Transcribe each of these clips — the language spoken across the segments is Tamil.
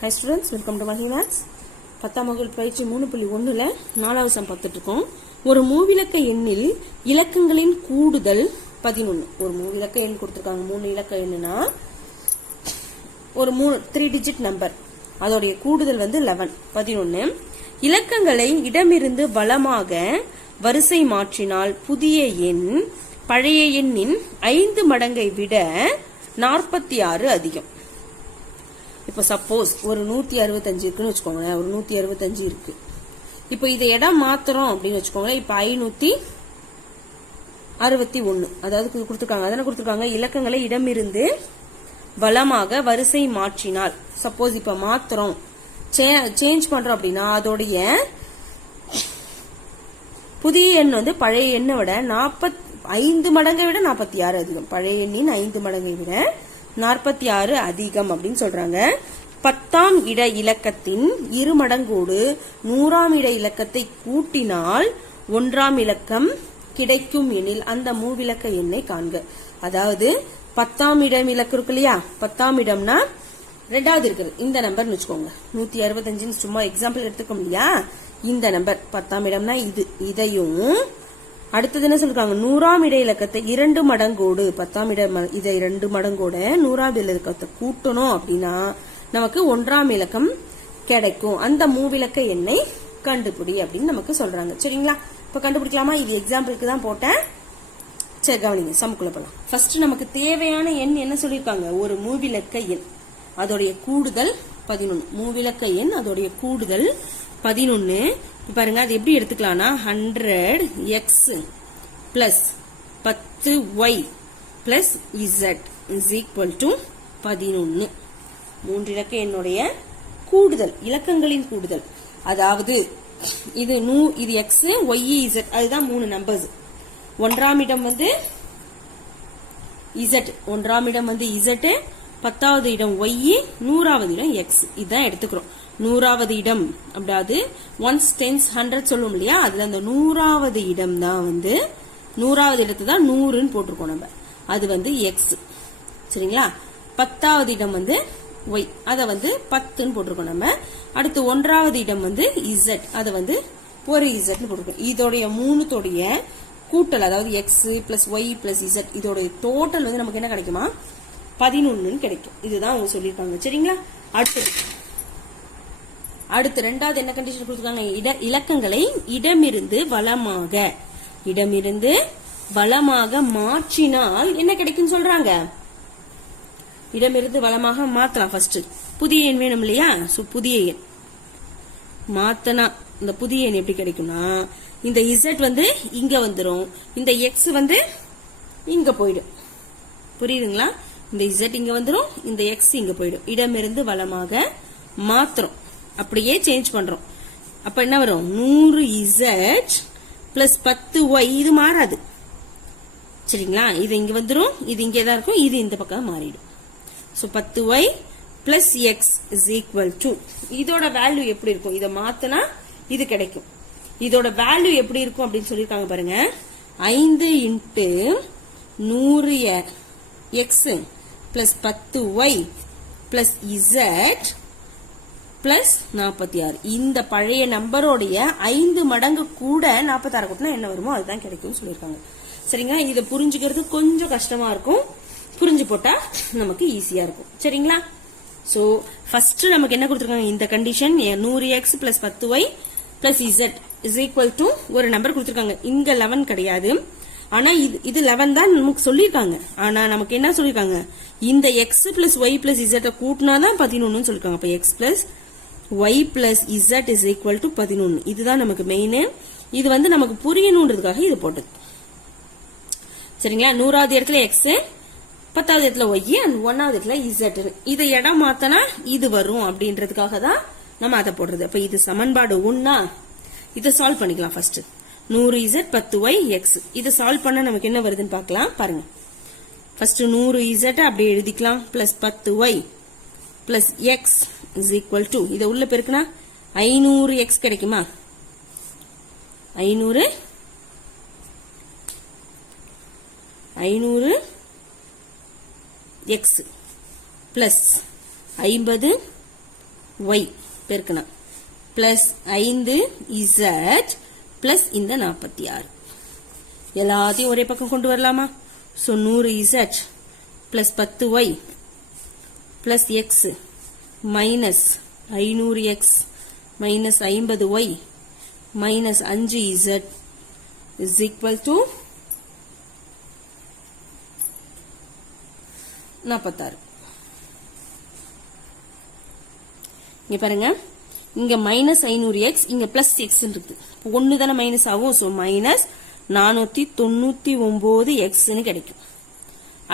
Hi students, welcome to Mahi Maths. 10ஆம் வகுப்பு பயிற்சி 3.1ல 4வது சம் பார்த்துட்டு இருக்கோம். ஒரு மூவிலக்க எண்ணில் இலக்கங்களின் கூடுதல் 11. ஒரு மூவிலக்க எண் கொடுத்திருக்காங்க. 3 இலக்க எண்ணுனா ஒரு 3 டிஜிட் நம்பர். அதோடைய கூடுதல் வந்து 11. இலக்கங்களை இடமிருந்து வலமாக வரிசை மாற்றினால் புதிய எண் பழைய எண்ணின் 5 மடங்கை விட 46 அதிகம். இப்போ சப்போஸ் ஒரு 165 இருக்குன்னு வச்சுக்கோங்களேன். ஒரு 165 இருக்கு. இப்போ இதை இடம் மாத்துறோம் அப்படின்னு வச்சுக்கோங்களேன். இப்போ 561 அதாவது கொடுத்துருக்காங்க. அதனை கொடுத்துருக்காங்க இலக்கங்களை இடமிருந்து வலமாக வரிசை மாற்றினால். சப்போஸ் இப்ப மாத்துறோம் சேஞ்ச் பண்றோம் அப்படின்னா அதோடைய புதிய எண் வந்து பழைய எண்ணை விட 5 மடங்கை விட 46 அதிகம். பழைய எண்ணின் 5 மடங்கை விட 46 அதிகம் அப்படின்னு சொல்றாங்க. 10ஆம் இட இலக்கத்தின் 2 மடங்கோடு 100ஆம் இட இலக்கத்தை கூட்டினால் 1ஆம் இலக்கம் கிடைக்கும் எனில் அந்த மூவிலக்க எண்ணை காண்க. அதாவது 10ஆம் இடம் இலக்கம் இருக்கு இல்லையா, 10ஆம் இடம்னா 2வது இருக்குது இந்த நம்பர்னு வச்சுக்கோங்க. 165 சும்மா எக்ஸாம்பிள் எடுத்துக்கோம் இல்லையா. இந்த நம்பர் 10ஆம் இடம்னா இதையும் அடுத்தது என்ன சொல்றாங்க, 100ஆம் இட இலக்கத்தை 2 மடங்கோடு 10ஆம் இடம் இதை 2 மடங்கோட 100ஆம் இலக்கத்தை கூட்டணும் அப்படின்னா நமக்கு 1ஆம் இலக்கம் கிடைக்கும். அந்த மூவிலக்க எண்ணை கண்டுபிடி அப்படின்னு நமக்கு சொல்றாங்க. சரிங்களா, இப்ப கண்டுபிடிக்கலாமா? இது எக்ஸாம்பிளுக்கு தான் போட்டேன். சரி கவனிங்க, சமக்குள்ள போலாம். ஃபர்ஸ்ட் நமக்கு தேவையான எண் என்ன சொல்லிருக்காங்க, ஒரு மூவிலக்க எண் அதோடைய கூடுதல் 11. மூவிலக்க எண் அதோடைய கூடுதல் 11. பாருங்க அது எப்படி எடுத்துக்கலாம்னா 100x plus 10y plus z is equal to 11. 3 இலக்க எண்ணுடைய கூடுதல், இலக்கங்களின் கூடுதல். அதாவது இது x y z அதுதான் 3 நம்பர்ஸ். 1ஆம் இடம் வந்து z, 1ஆம் இடம் வந்து z, 10வது இடம் y, 100வது இடம் x. இதான் எடுத்துக்கிறோம். 100வது இடம் அதாவது 1 10 100 சொல்லுவோம் இல்லையா, அதுல அந்த 100வது இடம் தான் வந்து 100வது இடத்தை தான் 100ன்னு போட்டிருக்கோம் நம்ம. அது வந்து x. சரிங்களா, 10வது இடம் வந்து y, அத வந்து 10ன்னு போட்டிருக்கோம் நம்ம. அடுத்து 1வது இடம் வந்து z, அத வந்து ஒரு zன்னு போட்டிருக்கோம். இதோடைய 3தோடைய கூட்டல் அதாவது x plus y plus z இதோடைய டோட்டல் வந்து நமக்கு என்ன கிடைக்குமா, 11ன்னு கிடைக்கும். இதுதான் அவங்க சொல்லியிருக்காங்க. சரிங்களா, அடுத்து 2வது என்ன கண்டிஷன் கொடுத்துருக்காங்க, இலக்கங்களை இடமிருந்து வலமாக மாற்றினால் என்ன கிடைக்கும் சொல்றாங்க. இடமிருந்து வலமாக மாத்தலாம். ஃபர்ஸ்ட் புதிய எண் வேணும் இல்லையா, சோ புதிய எண் மாத்தனா இந்த புதிய எண் எப்படி கிடைக்கும்னா இந்த z வந்து இங்க வந்துரும், இந்த x வந்து இங்க போயிடும். புரியுதுங்களா, இந்த z இங்க வந்துரும், இந்த x இங்க போயிடும். இடமிருந்து வலமாக மாத்திரம் அப்படியே சேஞ்ச் பண்றோம். அப்ப என்ன வரும், 100z பிளஸ் 10y. இது மாறாது. சரிங்களா, இது இங்க வந்துரும், இது இங்கே தான் இருக்கும், இது இந்த பக்கம் மாறிடும். So 10y plus x is equal to இதோட வேல்யூ எப்படி இருக்கும், இதை மாத்தினா இது கிடைக்கும். இதோட வேல்யூ எப்படி இருக்கும் அப்படின்னு சொல்லிருக்காங்க பாருங்க. 5 into 100x plus 10y plus z plus 46. இந்த பழைய நம்பரோடைய 5 மடங்கு கூட 46 கூட்டினா என்ன வருமோ அதுதான் கிடைக்கும் சொல்லியிருக்காங்க. சரிங்களா, இதை புரிஞ்சுக்கிறது கொஞ்சம் கஷ்டமா இருக்கும், புரிஞ்சு போட்டா நமக்கு ஈஸியா இருக்கும். சரிங்களா, சோ ஃபர்ஸ்ட் நமக்கு என்ன கொடுத்துருக்காங்க, இந்த condition 100x plus 10y plus z is equal to ஒரு நம்பர் கொடுத்துருக்காங்க. இங்க 11 கிடையாது, ஆனா இது 11 தான் நமக்கு சொல்லிருக்காங்க. ஆனா நமக்கு என்ன சொல்லிருக்காங்க, இந்த x plus y plus z கூட்டினாதான் 11 சொல்லிருக்காங்க. அப்ப x plus y plus z is equal to 11. இதுதான் நமக்கு மெயின். இது வந்து நமக்கு புரியணுன்றதுக்காக இது போட்டது. சரிங்களா, 100வது இடத்துல x, 10வது இடத்துல y and 1வது இடத்துல z. இதை இடம் மாத்தனா இது வரும் அப்படின்றதுக்காக தான் நம்ம அதை போடுறது. அப்ப இது சமன்பாடு 1. இதை சால்வ் பண்ணிக்கலாம். ஃபர்ஸ்ட் 100z 10y x இதை சால்வ் பண்ண நமக்கு என்ன வருதுன்னு பார்க்கலாம். பாருங்க, ஃபர்ஸ்ட் 100z அப்படியே எழுதிக்கலாம் plus 10y plus x is equal to இதை உள்ள பெருக்குனா 500x கிடைக்குமா, 500x பிளஸ் 50 y பெருக்கனா பிளஸ் 5z பிளஸ் இந்த 46 எல்லாத்தையும் ஒரே பக்கம் கொண்டு வரலாமா? So 100z plus 10y plus x minus 500x minus 50y minus 5z is equal to 46. இங்க பாருங்க, இங்க மைனஸ் 500x இங்க பிளஸ் x இருக்கு. ஒன்னு தானே மைனஸ் ஆகும். சோ மைனஸ் 499x கிடைக்கும்.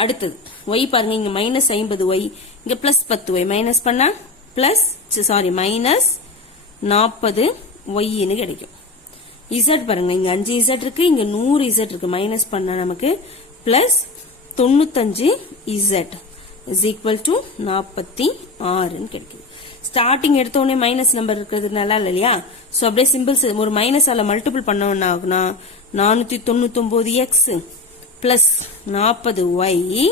அடுத்தது y பாருங்க, இங்க மைனஸ் 50y இங்க பிளஸ் 10y மைனஸ் பண்ணா பிளஸ் மைனஸ் 40y கிடைக்கும். z பாருங்க, இங்க 5z இருக்கு, இங்க 100z இருக்கு. மைனஸ் பண்ணா நமக்கு plus 95z is equal to 46 கிடைக்கும். ஸ்டார்டிங் எடுத்த உடனே மைனஸ் நம்பர் இருக்கிறது நல்லா இல்லையா? சோ அப்படியே சிம்பிள்ஸ் ஒரு மைனஸ் ஆல மல்டிபிள் பண்ணோம்னா ஆகுனா 499x பிளஸ் 40y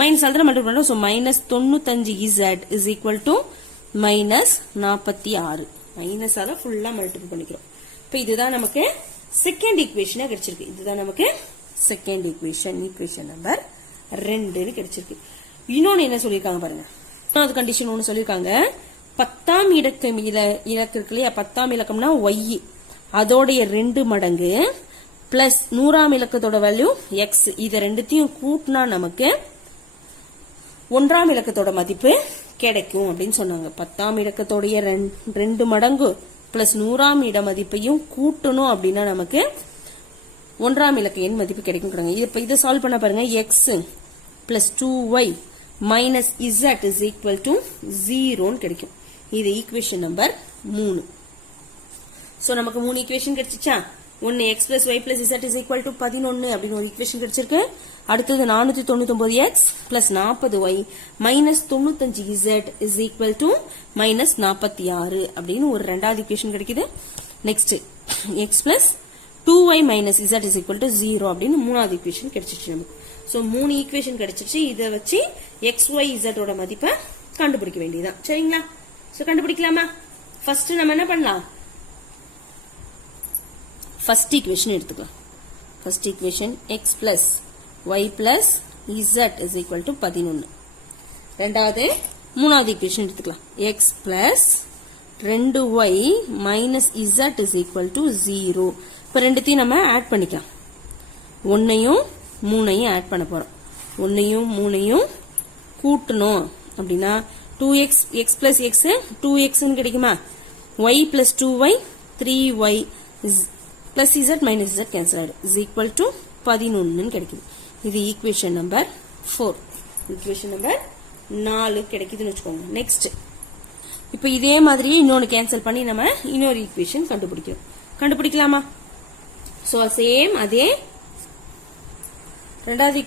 மைனஸ் ஆல மல்டிபிள் பண்றோம். So minus 95z is equal to minus 46. Minus ஆல ஃபுல்லா மல்டிபிள் பண்ணிக்கிறோம். இப்ப இதுதான் நமக்கு செகண்ட் ஈக்குவேஷனா கிடைச்சிருக்கு. இதுதான் நமக்கு செகண்ட் ஈக்குவேஷன், ஈக்குவேஷன் நம்பர் 2 கிடைச்சிருக்கு. இன்னொன்னு என்ன சொல்லிருக்காங்க பாருங்க, இன்னொரு கண்டிஷன் ஒன்னு சொல்லிருக்காங்க. 10ஆம் இலக்கம் இலக்கு இருக்கு இல்லையா, 10ஆம் இலக்கம்னா y அதோடைய 2 மடங்கு பிளஸ் 100ஆம் இலக்கத்தோட வேல்யூ x. இத ரெண்டுத்தையும் கூட்டினா நமக்கு 1ஆம் இலக்கத்தோட மதிப்பு கிடைக்கும் அப்படின்னு சொன்னாங்க. 10ஆம் இலக்கத்தோடைய 2 மடங்கு பிளஸ் 100ஆம் இட மதிப்பையும் கூட்டணும் அப்படின்னா நமக்கு 1ஆம் இலக்க எண் மதிப்பு கிடைக்கும். இதை சால்வ் பண்ண பாருங்க, x plus 2y minus z is equal to 0 கிடைக்கும். இது ஈக்குவேஷன் நம்பர் 3. சோ நமக்கு 3 ஈக்குவேஷன் கிடைச்சிச்சா? ஒன்னு x plus y plus z is equal to 11 அப்படின்னு ஒரு ஈக்குவேஷன் கிடைச்சிருக்கு. அடுத்தது 499x plus 40y minus 95z is equal to minus 46 அப்படின்னு ஒரு ரெண்டாவது ஈக்குவேஷன் கிடைக்குது. Next x plus 2y minus z is equal to 0 அப்படின்னு மூணாவது ஈக்குவேஷன் கிடைச்சிச்சு நமக்கு. சோ 3 ஈக்குவேஷன் கிடைச்சிச்சு. இத வச்சு x y z ஓட மதிப்பை கண்டுபிடிக்க வேண்டியதுதான். சரிங்களா? சோ கண்டுபிடிக்கலாமா? ஃபர்ஸ்ட் நம்ம என்ன பண்ணலாம், ஃபர்ஸ்ட் ஈக்குவேஷன் எடுத்துக்கலாம். First equation x plus y plus z is equal to 11. ரெண்டாவது மூணாவது ஈக்குவேஷன் எடுத்துக்கலாம். x plus 2y minus z is equal to 0. இப்ப ரெண்டுத்தையும் நம்ம ஆட் பண்ணிக்கலாம். 1ஐயும் 3ஐயும் ஆட் பண்ண போறோம். 1ஐயும் 3ஐயும் கூட்டணும் அப்படின்னா 2x x plus x 2x கிடைக்குமா? y plus 2y 3y plus z minus z cancel ஆயிடும். is equal to 11 கிடைக்குது. இது ஈக்குவேஷன் நம்பர் 4. ஈக்குவேஷன் நம்பர் 4 கிடைக்குதுன்னு வச்சுக்கோங்க. நெக்ஸ்ட் இப்ப இதே மாதிரி இன்னொன்னு கேன்சல் பண்ணி நம்ம இன்னொரு ஈக்குவேஷன் கண்டுபிடிக்கிறோம். கண்டுபிடிக்கலாமா? சோ சேம் அதே ரெண்டாவது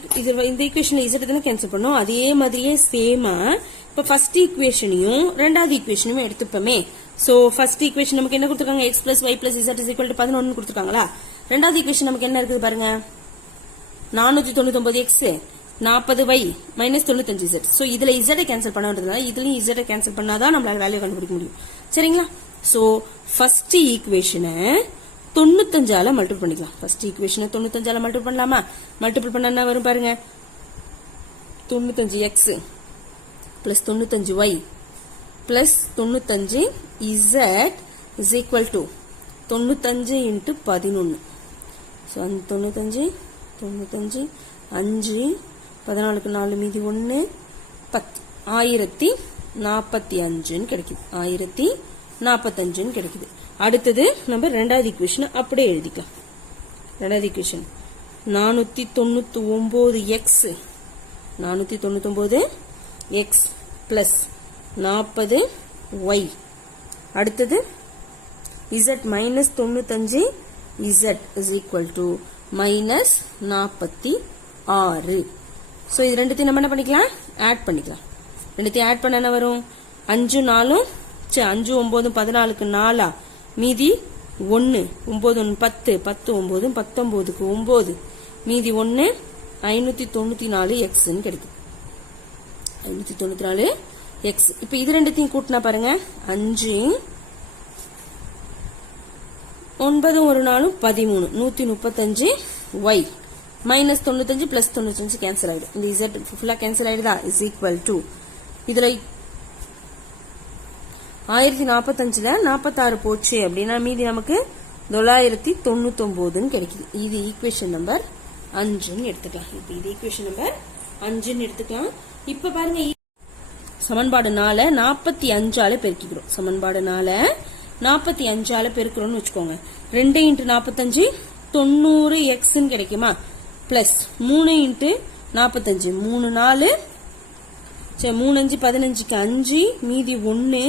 இந்த ஈக்குவேஷன் z தான கேன்சல் பண்ணோம். அதே மாதிரியே சேமா இப்ப ஃபர்ஸ்ட் ஈக்குவேஷனையும் ரெண்டாவது ஈக்குவேஷனும் எடுத்துப்போமே. சோ ஃபர்ஸ்ட் ஈக்குவேஷன் நமக்கு என்ன கொடுத்திருக்காங்க, x plus y plus z is equal to 11 கொடுத்திருக்காங்களா? ரெண்டாவது ஈக்குவேஷன் நமக்கு என்ன இருக்குது பாருங்க, 499x 40y minus 95z. So இதுல z கேன்சல் பண்ணன்றதுனால இதுலயும் z கேன்சல் பண்ணாதான் நம்மளால வேல்யூ கண்டுபிடிக்க முடியும். சரிங்களா? சோ ஃபர்ஸ்ட் ஈக்குவேஷனை 95ஆல மல்டிபிள் பண்ணிக்கலாம். ஃபர்ஸ்ட் ஈக்குவேஷனை 95ஆல மல்டிபிள் பண்ணலாமா? மல்டிபிள் பண்ணா என்ன வரும் பாருங்க, 95x plus 95y plus 95z is equal to 95 into 11. So 95 5 14க்கு 4 மீதி 1 10 1045 கிடைக்குது. 1045 கிடைக்குது. அடுத்தது நம்ம ரெண்டாவது ஈக்குவேஷன் அப்படியே எழுதிக்கலாம். ரெண்டாவது ஈக்குவேஷன் 499x plus 40y அடுத்தது z minus 95 z is equal to minus 46. so இது ரெண்டுத்தையும் நம்ம என்ன பண்ணிக்கலாம், ஆட் பண்ணிக்கலாம். ரெண்டுத்தையும் ஆட் பண்ண என்ன வரும், 5 4 5 9 14க்கு 4 மீதி 1 9 10 10 9 19க்கு 9 மீதி 1 594x கிடைக்கும். 594 எக்ஸ். இப்ப இது ரெண்டுத்தையும் கூட்டினா பாருங்க 5 9 ஒரு 4 13 135 y மைனஸ் 95 பிளஸ் 95 கேன்சல் ஆயிடும். இந்த z ஃபுல்லா கேன்சல் ஆயிடுதா இஸ் ஈக்குவல் டு இதுல 1045ல 46 போச்சு அப்படின்னா மீதி நமக்கு 999 கிடைக்குது. இது ஈக்குவேஷன் நம்பர் 5 எடுத்துக்கலாம். இப்ப இது ஈக்குவேஷன் நம்பர் 5 எடுத்துக்கலாம். இப்ப பாருங்க சமன்பாடு 4 45ஆல பெருக்கிக்கிறோம். சமன்பாடு 4 45ஆல பெருக்கிறோம்னு வச்சுக்கோங்க. 2 × 45 90x கிடைக்குமா பிளஸ் 3 × 45 3 4 3 5 15க்கு 5 மீதி 1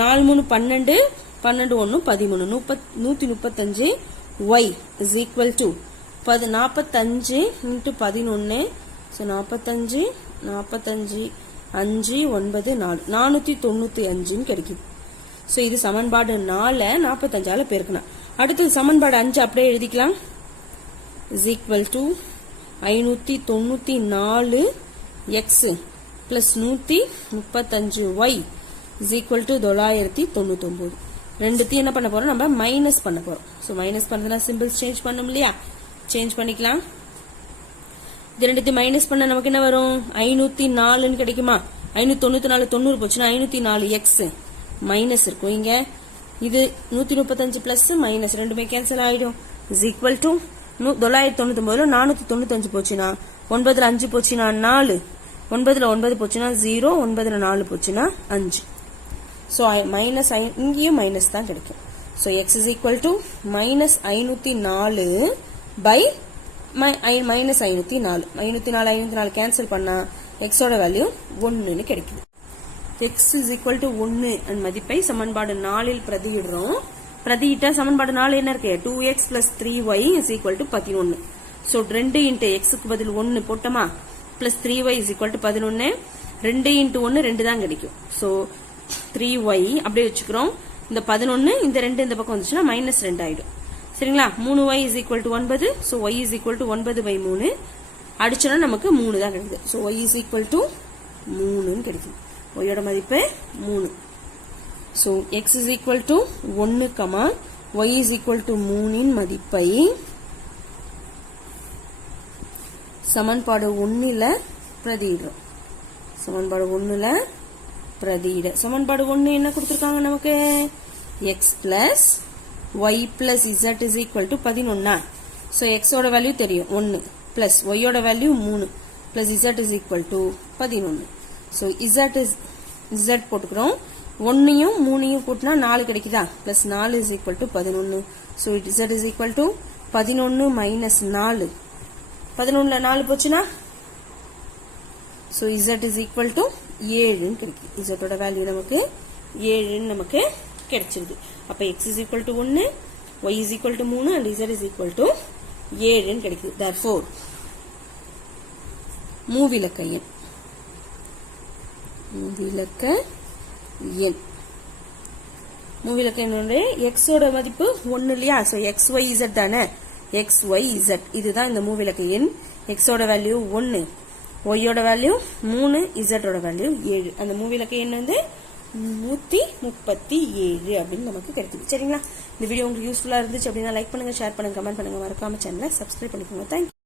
4 3 12 12 1 13 135 y is equal to 45 × 11 so 45 45 5 9 4 495 கிடைக்குது. சோ இது சமன்பாடு 4 45ஆல பெருக்கணும். அடுத்து சமன்பாடு 5 அப்படியே எழுதிக்கலாம். is equal to 594 x plus 135 y is equal to 999. ரெண்டுத்தையும் என்ன பண்ண போறோம் நம்ம மைனஸ் பண்ண போறோம். சோ மைனஸ் பண்ணதுனா சிம்பிள்ஸ் சேஞ்ச் பண்ணணும் இல்லையா, சேஞ்ச் பண்ணிக்கலாம். இது ரெண்டுத்தையும் மைனஸ் பண்ண நமக்கு என்ன வரும் 504 ன்னு கிடைக்குமா. 594 90 போச்சுன்னா 504 x மைனஸ் இருக்கும் இங்க. இது 135 பிளஸ் மைனஸ் ரெண்டுமே கேன்சல் ஆயிடும். is equal to 999 495 போச்சுன்னா 9ல 5 போச்சுன்னா 4 9ல 9 போச்சுன்னா 0 9ல 4 போச்சுன்னா 5. சோ மைனஸ் இங்கேயும் மைனஸ் தான் கிடைக்கும். So x is equal to minus 504 by minus 504 504 cancel பண்ணா x ஓட வேல்யூ 1 ன்னு கிடைக்குது. x is equal to 1 என்ற மதிப்பை சமன்பாடு 4 இல் பிரதியிடுறோம். பிரதியிட்ட சமன்பாடு 4 என்ன இருக்கு 2x plus 3y is equal to 11. So 2 × x க்கு பதில் 1 போட்டோமா plus 3y is equal to 11. 2 × 1 2 தான் கிடைக்கும். சோ 3y அப்படியே வச்சுக்கிறோம். இந்த 11 இந்த 2 இந்த பக்கம் வந்துச்சுன்னா மைனஸ் 2 ஆயிடும். சரிங்களா. 3y is equal to 9. So y is equal to 9/3 அடிச்சோம்னா நமக்கு 3 தான் கிடைக்குது. So y is equal to 3 ன்னு கிடைக்குது. y ஓட மதிப்பு 3. So x is equal to 1, y is equal to 3 இன் மதிப்பை சமன்பாடு 1ல பிரதியிடுறோம். சமன்பாடு 1ல பிரதியிட சமன்பாடு 1 என்ன கொடுத்திருக்காங்க நமக்கு x plus y plus z is equal to 11. So x ஓட வேல்யூ தெரியும் 1 plus y ஓட value 3 plus z is equal to 11. So z போட்டுக்கிறோம். 1யும் 3யும் கூட்டினா 4 கிடைக்குதா plus 4 is equal to 11. so z is equal to 11 minus 4 11ல 4 போச்சுனா so z is equal to 7 ன்னு கிடைக்குது. z ஓட வேல்யூ நமக்கு 7 ன்னு நமக்கு கிடைச்சிருது. அப்ப x is equal to 1 y is equal to 3 and z is equal to 7 ன்னு கிடைக்குது. therefore மூவிலக்க எண் மூவிலக்க எண்ணோட x ஓட மதிப்பு 1 இல்லையா. சோ x y z தானே x y z இதுதான் இந்த மூவிலக்க எண். x ஓட வேல்யூ 1 y ஓட வேல்யூ 3 z ஓட வேல்யூ 7. அந்த மூவிலக்க எண் வந்து 137 அப்படின்னு நமக்கு கிடைக்குது. சரிங்களா. இந்த வீடியோ உங்களுக்கு யூஸ்ஃபுல்லா இருந்துச்சு அப்படின்னா லைக் பண்ணுங்க, ஷேர் பண்ணுங்க, கமெண்ட் பண்ணுங்க, மறக்காம சேனலை சப்ஸ்கிரைப் பண்ணிக்கோங்க. தேங்க்யூ.